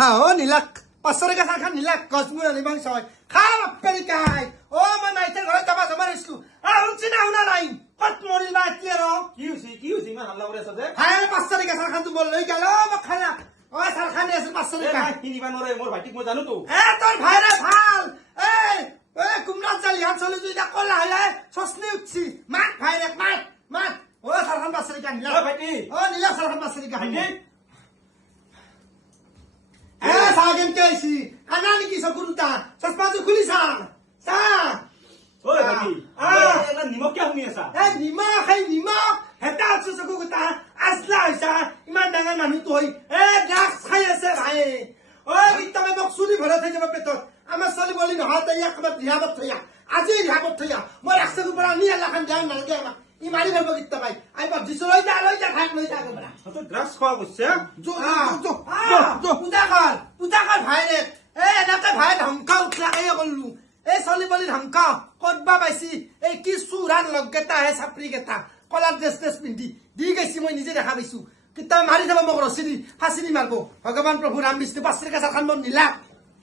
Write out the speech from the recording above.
হা ও নীলাক 500 টাকা চাহ খান নীলাক গছমূৰ আনিবাং ছয় খা বাপ্পেৰি কাই অ মই মাইতেৰ ঘৰত যাবা জমা দিছো শুনছি না শুনা নাই কত মৰিল বা এতিয়া ৰ কি হৈছে ইমান হাল্লা কৰি আছা যে হাই 500 টাকা চাহ খান তুমি লৈ গেল মোক খালা ও চাহ খান আছে 500 টাকা কিনিবা নৰে মোৰ ভাইটিক মই জানো তো তোৰ ভাইৰে ভাল কুমৰাত জালি হাত চলি তুই কলা হলে চচনি উঠছি মাত ভাইৰে মাত ও চাহ খান 500 টাকা নীলাক ভাইটি ও নীলাক চাহ খান 500 টাকা ভাইটি চাহ কেনকে আইছি কানা নেকি চকুৰ দুটা চচমাটো খুলি চাহ ঐ ভাইটি এটা নিমখ কিয় শুনি আছা নিমখ হেতা আছো চকু গোটা আছলা হৈছা ইমান ডাঙৰ মানুহটো হৈ ড্ৰাগছ খাই আছে ভাই ইতামে মোক চুলি ভৰাই থৈ যাব পেটত আমাৰ ছোৱালী বলি নহয় তই ইয়াক ক'ৰবাত ৰিহাবত থৈয়া আজি ৰিহাবত থৈয়া মই ৰাস্তাটোৰ পৰা নি এলাখান দিয়া নালাগে আমাক ই মাৰি যাব গীতা পাই আইবাৰ দিছো লৈ যা ঠাইত লৈ যা ক'ৰবাত তই ড্ৰাগছ খোৱা কৈছে পূজা কৰ ভাইৰে এনেকে ভাই ধমকা উঠলাকে কৰলো এই চলি বলি ধমকা ক'তবা পাইছি এই কি চুৰান লগকেইটা হে চাপৰি কেইটা কলা ড্ৰেছ পিন্ধি দি গৈছি মই নিজে দেখা পাইছো কিতা মাৰি যাব মোক ৰছী দি ফাঁচি দি মাৰিব ভগৱান প্ৰভু ৰাম বিষ্ণু 500 টাকা চাহ খান মোৰ নীলাক